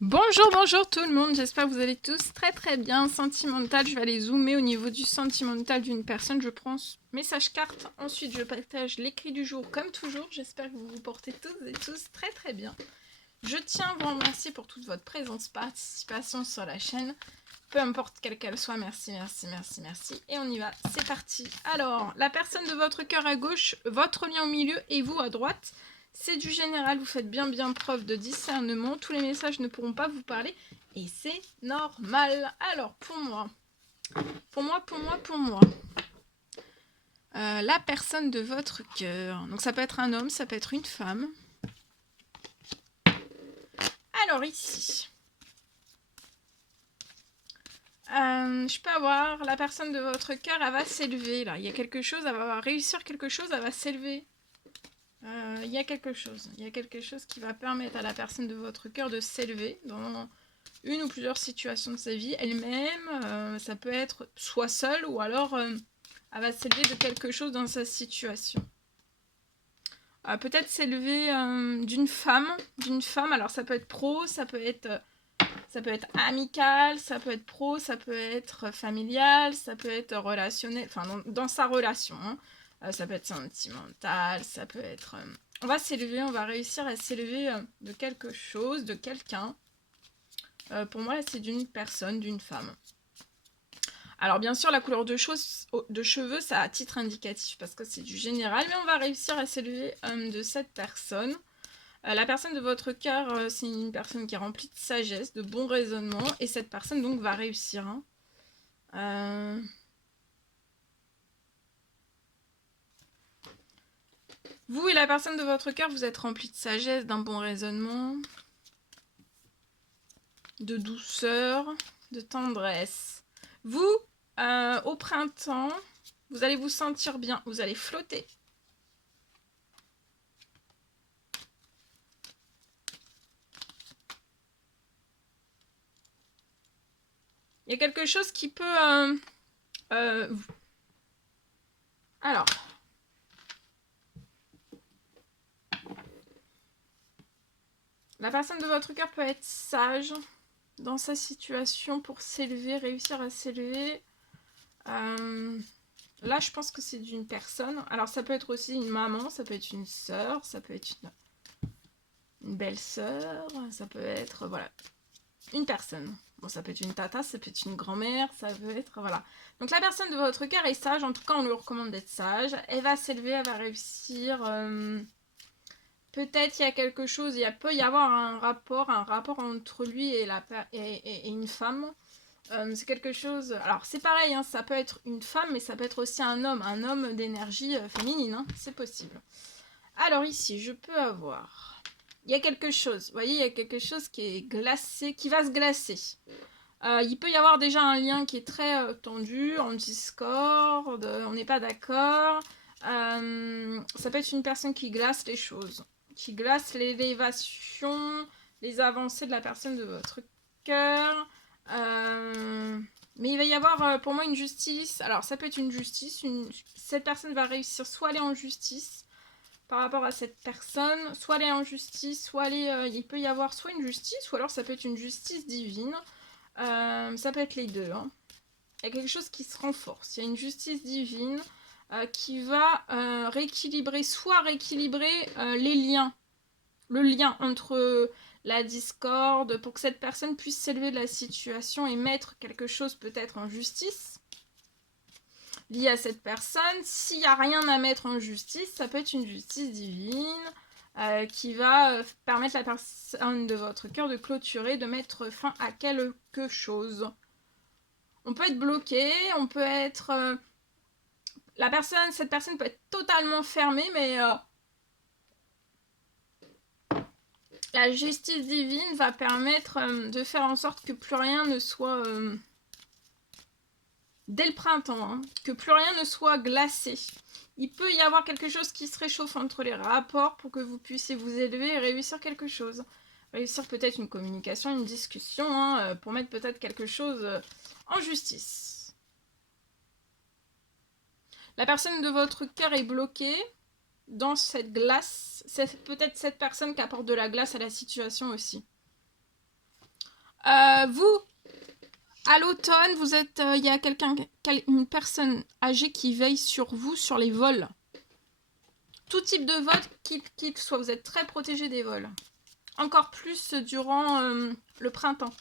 Bonjour, bonjour tout le monde, j'espère que vous allez tous très très bien. Sentimental, je vais aller zoomer au niveau du sentimental d'une personne. Je prends message carte, ensuite je partage l'écrit du jour comme toujours. J'espère que vous vous portez toutes et tous très très bien. Je tiens à vous remercier pour toute votre présence, participation sur la chaîne. Peu importe quelle qu'elle soit, merci, merci, merci, merci. Et on y va, c'est parti. Alors, la personne de votre cœur à gauche, votre lien au milieu et vous à droite. C'est du général, vous faites bien preuve de discernement. Tous les messages ne pourront pas vous parler et c'est normal. Alors, pour moi, la personne de votre cœur. Donc ça peut être un homme, ça peut être une femme. Alors ici, je peux avoir la personne de votre cœur, elle va s'élever là. Il y a quelque chose, elle va réussir quelque chose, elle va s'élever. Il y a quelque chose qui va permettre à la personne de votre cœur de s'élever dans une ou plusieurs situations de sa vie elle-même. Ça peut être soit seule ou alors elle va s'élever de quelque chose dans sa situation. Peut-être s'élever d'une femme. Alors ça peut être pro, ça peut être amical, ça peut être pro, ça peut être familial, ça peut être relationnel, enfin dans sa relation. Hein. Ça peut être sentimental, ça peut être... on va s'élever, on va réussir à s'élever de quelque chose, de quelqu'un. Pour moi, c'est d'une personne, d'une femme. Alors bien sûr, la couleur de cheveux, ça à titre indicatif, parce que c'est du général, mais on va réussir à s'élever de cette personne. La personne de votre cœur, c'est une personne qui est remplie de sagesse, de bon raisonnement, et cette personne donc va réussir. Hein. Vous et la personne de votre cœur, vous êtes remplis de sagesse, d'un bon raisonnement, de douceur, de tendresse. Vous, au printemps, vous allez vous sentir bien, vous allez flotter. Il y a quelque chose qui peut... alors... La personne de votre cœur peut être sage dans sa situation pour s'élever, réussir à s'élever. Là, je pense que c'est d'une personne. Alors, ça peut être aussi une maman, ça peut être une sœur, ça peut être une belle-sœur, ça peut être, voilà, une personne. Bon, ça peut être une tata, ça peut être une grand-mère, ça peut être, voilà. Donc, la personne de votre cœur est sage, en tout cas, on lui recommande d'être sage. Elle va s'élever, elle va réussir... peut-être il y a quelque chose, peut y avoir un rapport entre lui et une femme. C'est quelque chose... Alors, c'est pareil, hein, ça peut être une femme, mais ça peut être aussi un homme d'énergie féminine, hein, c'est possible. Alors ici, je peux avoir... Il y a quelque chose, vous voyez, il y a quelque chose qui est glacé, qui va se glacer. Il peut y avoir déjà un lien qui est très tendu, en discorde, on n'est pas d'accord. Ça peut être une personne qui glace les choses, qui glace l'élévation, les avancées de la personne de votre cœur. Mais il va y avoir pour moi une justice. Alors ça peut être une justice. Cette personne va réussir soit aller en justice par rapport à cette personne, soit aller en justice, soit aller... il peut y avoir soit une justice, ou alors ça peut être une justice divine. Ça peut être les deux. Hein. Il y a quelque chose qui se renforce. Il y a une justice divine qui va rééquilibrer les liens. Le lien entre la discorde pour que cette personne puisse s'élever de la situation et mettre quelque chose peut-être en justice lié à cette personne. S'il n'y a rien à mettre en justice, ça peut être une justice divine qui va permettre à la personne de votre cœur de clôturer, de mettre fin à quelque chose. On peut être bloqué, on peut être... cette personne peut être totalement fermée, mais la justice divine va permettre de faire en sorte que plus rien ne soit... dès le printemps, hein, que plus rien ne soit glacé. Il peut y avoir quelque chose qui se réchauffe entre les rapports pour que vous puissiez vous élever et réussir quelque chose. Réussir peut-être une communication, une discussion, hein, pour mettre peut-être quelque chose en justice. La personne de votre cœur est bloquée dans cette glace. C'est peut-être cette personne qui apporte de la glace à la situation aussi. Vous, à l'automne, vous êtes, il y a une personne âgée qui veille sur vous, sur les vols. Tout type de vol, qu'il soit, vous êtes très protégé des vols. Encore plus durant le printemps.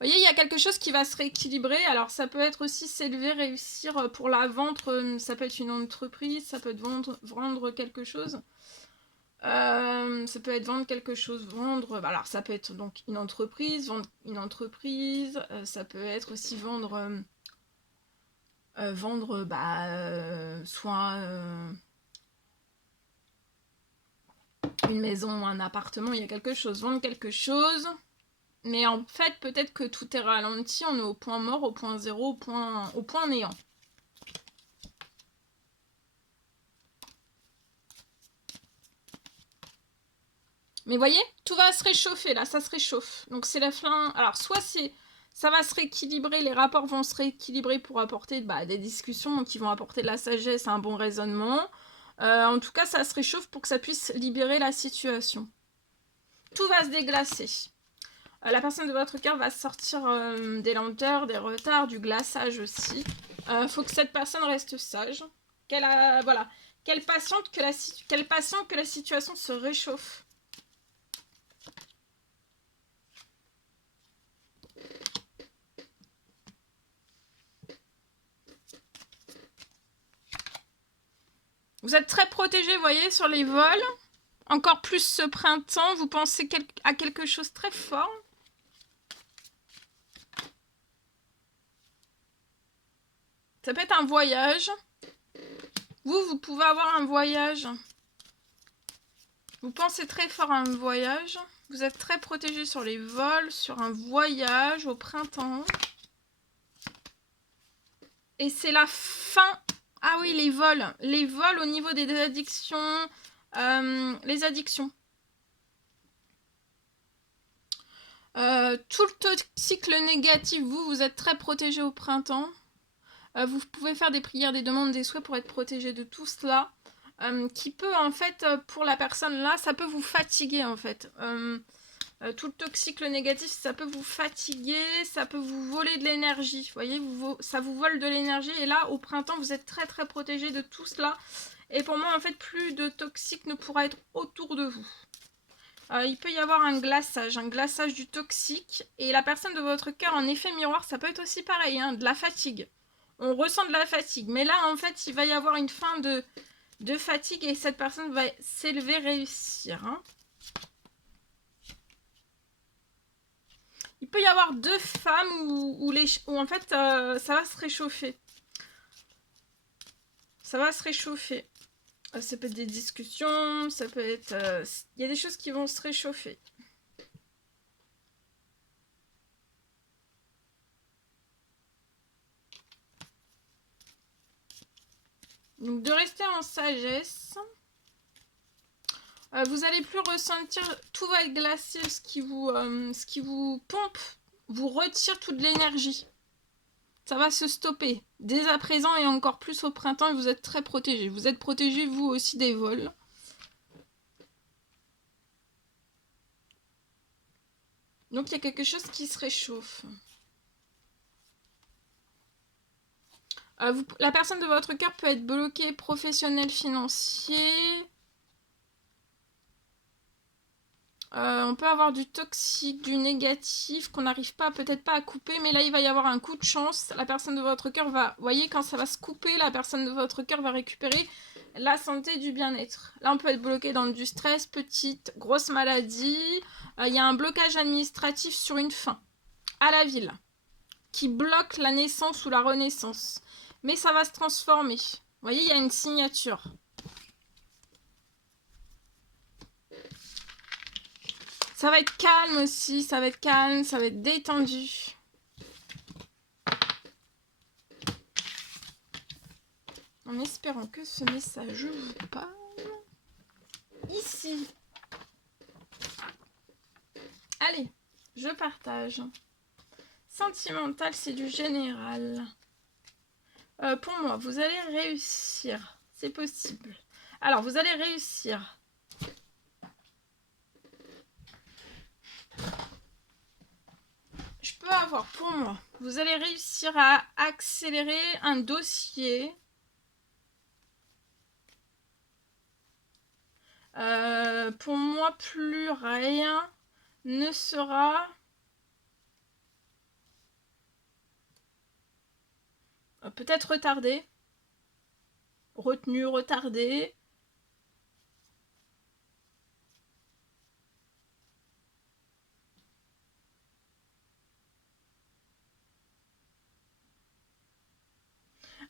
Vous voyez, il y a quelque chose qui va se rééquilibrer. Alors, ça peut être aussi s'élever, réussir pour la vente. Ça peut être une entreprise, ça peut être vendre quelque chose. Ça peut être vendre quelque chose, vendre. Alors, ça peut être donc une entreprise, vendre une entreprise. Ça peut être aussi vendre. Soit une maison, un appartement, il y a quelque chose, vendre quelque chose. Mais en fait, peut-être que tout est ralenti, on est au point mort, au point zéro, au point néant. Mais voyez, tout va se réchauffer, là, ça se réchauffe. Donc c'est la fin. Alors, soit ça va se rééquilibrer, les rapports vont se rééquilibrer pour apporter des discussions qui vont apporter de la sagesse, un bon raisonnement. En tout cas, ça se réchauffe pour que ça puisse libérer la situation. Tout va se déglacer. La personne de votre cœur va sortir des lenteurs, des retards, du glaçage aussi. Faut que cette personne reste sage. Qu'elle patiente que la situation se réchauffe. Vous êtes très protégé, vous voyez, sur les vols. Encore plus ce printemps, vous pensez à quelque chose de très fort. Ça peut être un voyage. Vous pouvez avoir un voyage. Vous pensez très fort à un voyage. Vous êtes très protégé sur les vols, sur un voyage au printemps. Et c'est la fin. Ah oui, les vols. Les vols au niveau des addictions. Les addictions. Tout le cycle négatif, vous êtes très protégé au printemps. Vous pouvez faire des prières, des demandes, des souhaits pour être protégé de tout cela. Qui peut, en fait, pour la personne là, ça peut vous fatiguer, en fait. Tout le toxique, le négatif, ça peut vous fatiguer, ça peut vous voler de l'énergie. Vous voyez, ça vous vole de l'énergie. Et là, au printemps, vous êtes très, très protégé de tout cela. Et pour moi, en fait, plus de toxique ne pourra être autour de vous. Il peut y avoir un glaçage du toxique. Et la personne de votre cœur, en effet miroir, ça peut être aussi pareil, hein, de la fatigue. On ressent de la fatigue. Mais là, en fait, il va y avoir une fin de fatigue et cette personne va s'élever, réussir. Hein. Il peut y avoir deux femmes où en fait, ça va se réchauffer. Ça va se réchauffer. Ça peut être des discussions, ça peut être... Il y a des choses qui vont se réchauffer. Donc de rester en sagesse. Vous allez plus ressentir, tout va être glacé, ce qui vous pompe, vous retire toute l'énergie. Ça va se stopper. Dès à présent et encore plus au printemps, vous êtes très protégé. Vous êtes protégé vous aussi des vols. Donc il y a quelque chose qui se réchauffe. La personne de votre cœur peut être bloquée professionnel, financier. On peut avoir du toxique, du négatif qu'on n'arrive pas, peut-être pas à couper, mais là il va y avoir un coup de chance. La personne de votre cœur va, vous voyez, quand ça va se couper, la personne de votre cœur va récupérer la santé, du bien-être. Là on peut être bloqué dans du stress, petite, grosse maladie. Il y a un blocage administratif sur une fin à la ville qui bloque la naissance ou la renaissance. Mais ça va se transformer. Vous voyez, il y a une signature. Ça va être calme aussi, ça va être calme, ça va être détendu. En espérant que ce message vous parle. Ici. Allez, je partage. Sentimental, c'est du général. Pour moi, vous allez réussir. C'est possible. Alors, vous allez réussir. va avoir pour moi, vous allez réussir à accélérer un dossier. Pour moi, plus rien ne sera peut-être retardé, retenu, retardé.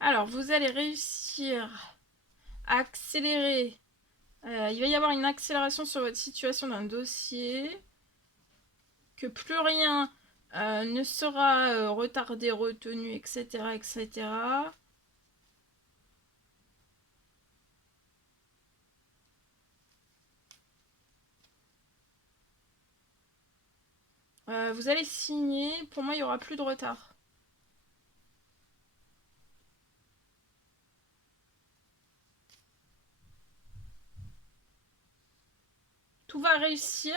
Alors, vous allez réussir à accélérer. Il va y avoir une accélération sur votre situation d'un dossier. Que plus rien ne sera retardé, retenu, etc. etc. Vous allez signer. Pour moi, il n'y aura plus de retard. Tout va réussir.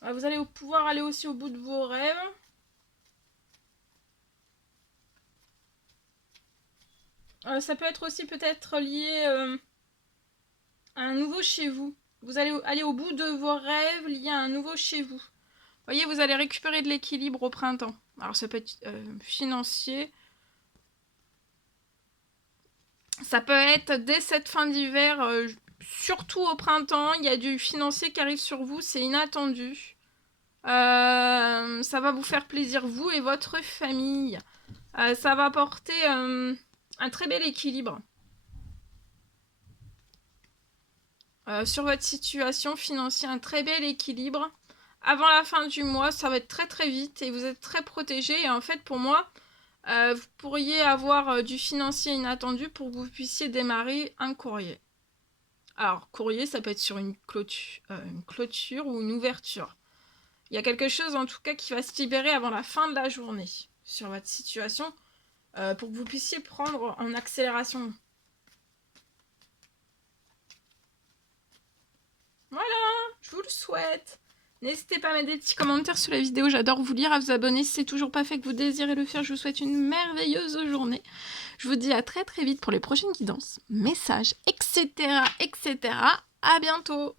Vous allez pouvoir aller aussi au bout de vos rêves. Ça peut être aussi peut-être lié à un nouveau chez vous. Vous allez aller au bout de vos rêves liés à un nouveau chez vous. Vous voyez, vous allez récupérer de l'équilibre au printemps. Alors ça peut être financier. Ça peut être dès cette fin d'hiver, surtout au printemps, il y a du financier qui arrive sur vous, c'est inattendu. Ça va vous faire plaisir, vous et votre famille. Ça va apporter un très bel équilibre sur votre situation financière, un très bel équilibre. Avant la fin du mois, ça va être très très vite et vous êtes très protégé. Et en fait, pour moi, vous pourriez avoir du financier inattendu pour que vous puissiez démarrer un courrier. Alors, courrier, ça peut être sur une clôture ou une ouverture. Il y a quelque chose en tout cas qui va se libérer avant la fin de la journée sur votre situation pour que vous puissiez prendre en accélération. Voilà, je vous le souhaite. N'hésitez pas à mettre des petits commentaires sous la vidéo, j'adore vous lire, à vous abonner si c'est toujours pas fait que vous désirez le faire. Je vous souhaite une merveilleuse journée. Je vous dis à très très vite pour les prochaines guidances, messages, etc. etc. À bientôt.